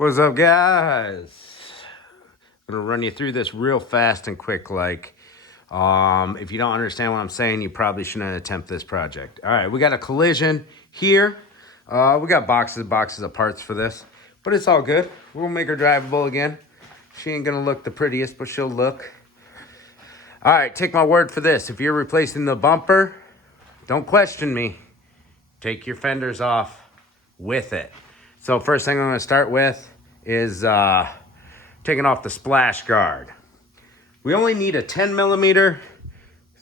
What's up, guys? I'm gonna run you through this real fast and quick. If you don't understand what I'm saying, you probably shouldn't attempt this project. All right, we got a collision here. We got boxes and boxes of parts for this, but it's all good. We'll make her drivable again. She ain't gonna look the prettiest, but she'll look. All right, take my word for this. If you're replacing the bumper, don't question me. Take your fenders off with it. So first thing I'm gonna start with is taking off the splash guard. We only need a 10 millimeter,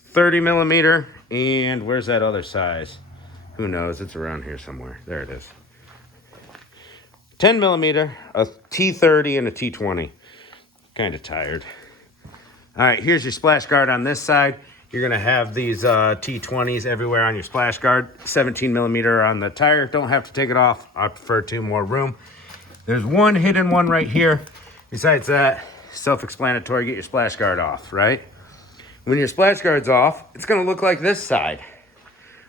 30 millimeter, and where's that other size? Who knows? It's around here somewhere. There it is. 10 millimeter, a T30, and a T20. Kind of tired. All right, here's your splash guard on this side. You're gonna have these T20s everywhere on your splash guard. 17 millimeter on the tire. Don't have to take it off. I prefer to, more room. There's one hidden one right here. Besides that, self-explanatory, get your splash guard off, right? When your splash guard's off, it's gonna look like this side.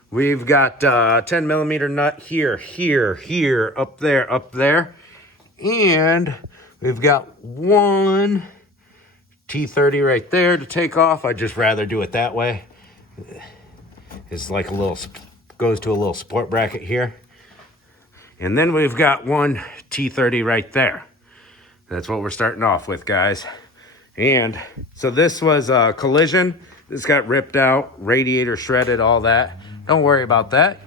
We've got 10 millimeter nut here, here, up there. And we've got one T30 right there to take off. I'd just rather do it that way. It's like goes to a little support bracket here. And then we've got one T30 right there. That's what we're starting off with, guys. And so this was a collision. This got ripped out, radiator shredded, all that. Don't worry about that.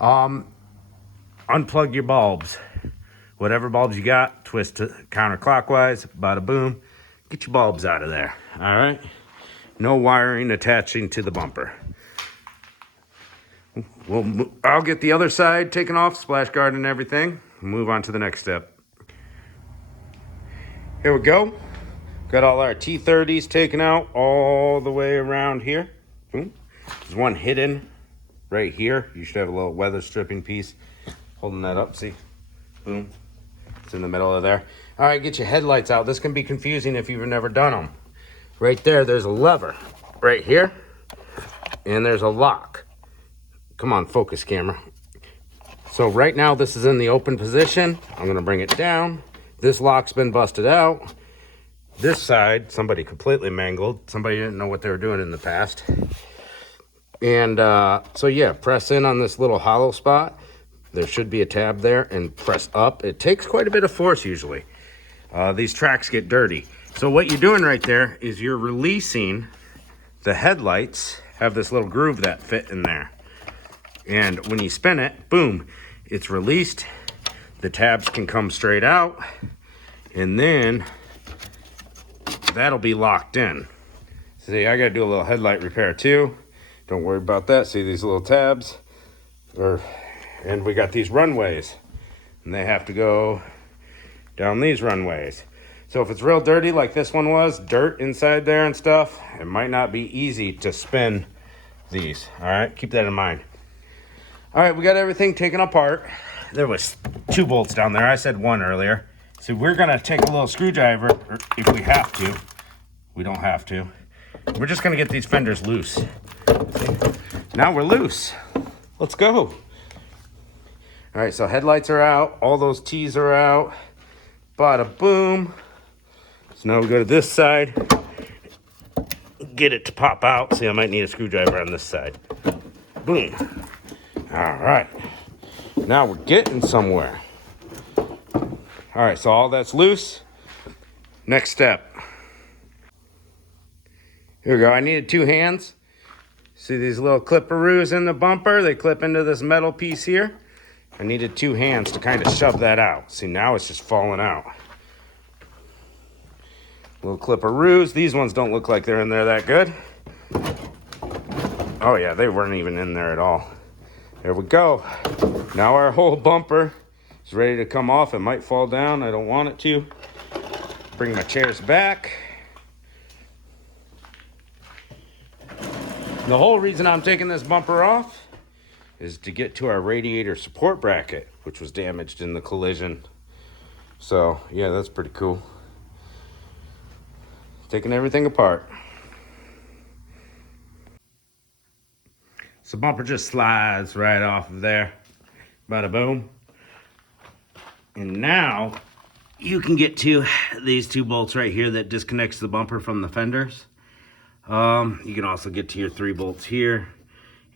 Unplug your bulbs. Whatever bulbs you got, twist to counterclockwise, bada boom. Get your bulbs out of there, all right? No wiring attaching to the bumper. I'll get the other side taken off, splash guard and everything. Move on to the next step. Here we go. Got all our T30s taken out all the way around here. There's one hidden right here. You should have a little weather stripping piece holding that up, see? Boom. It's in the middle of there. All right, get your headlights out. This can be confusing if you've never done them. Right there's a lever right here, and there's a lock. Come on, focus camera. So right now this is in the open position. I'm gonna bring it down. This lock's been busted out. This side, somebody completely mangled. Somebody didn't know what they were doing in the past. And so yeah, press in on this little hollow spot. There should be a tab there, and press up. It takes quite a bit of force usually. These tracks get dirty. So what you're doing right there is you're releasing the headlights, have this little groove that fit in there. And when you spin it, boom, it's released. The tabs can come straight out, and then that'll be locked in. See, I gotta do a little headlight repair too. Don't worry about that. See these little tabs? And we got these runways, and they have to go down these runways. So if it's real dirty like this one was, dirt inside there and stuff, it might not be easy to spin these, all right? Keep that in mind. All right, we got everything taken apart. There was 2 bolts down there. I said 1 earlier. So we're gonna take a little screwdriver, or if we have to. We don't have to. We're just gonna get these fenders loose. See? Now we're loose. Let's go. All right, so headlights are out. All those T's are out. Bada boom. So now we go to this side. Get it to pop out. See, I might need a screwdriver on this side. Boom. All right. Now we're getting somewhere. All right, so all that's loose. Next step. Here we go. I needed 2 hands. See these little clipperoos in the bumper? They clip into this metal piece here. I needed 2 hands to kind of shove that out. See, now it's just falling out. Little clipperoos. These ones don't look like they're in there that good. Oh yeah, they weren't even in there at all. There we go. Now our whole bumper is ready to come off. It might fall down. I don't want it to. Bring my chairs back. The whole reason I'm taking this bumper off is to get to our radiator support bracket, which was damaged in the collision. So yeah, that's pretty cool. Taking everything apart. So bumper just slides right off of there. Bada boom. And now you can get to these two bolts right here that disconnects the bumper from the fenders. You can also get to your 3 bolts here,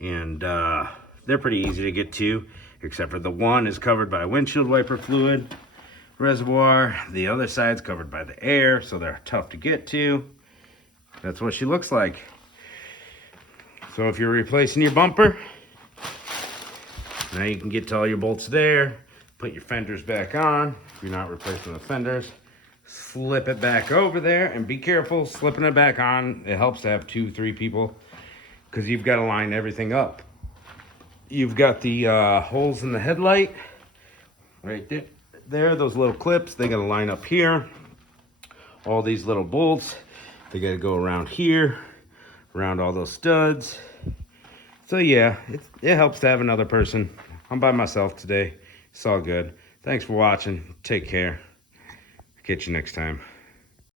and they're pretty easy to get to, except for the one is covered by windshield wiper fluid reservoir. The other side's covered by the air, so they're tough to get to. That's what she looks like. So if you're replacing your bumper, now you can get to all your bolts there. Put your fenders back on. If you're not replacing the fenders, slip it back over there, and be careful slipping it back on. It helps to have 2-3 people, because you've got to line everything up. You've got the holes in the headlight right there, those little clips, they got to line up here. All these little bolts, they got to go around here, around all those studs. So yeah, it helps to have another person. I'm by myself today. It's all good. Thanks for watching. Take care. Catch you next time.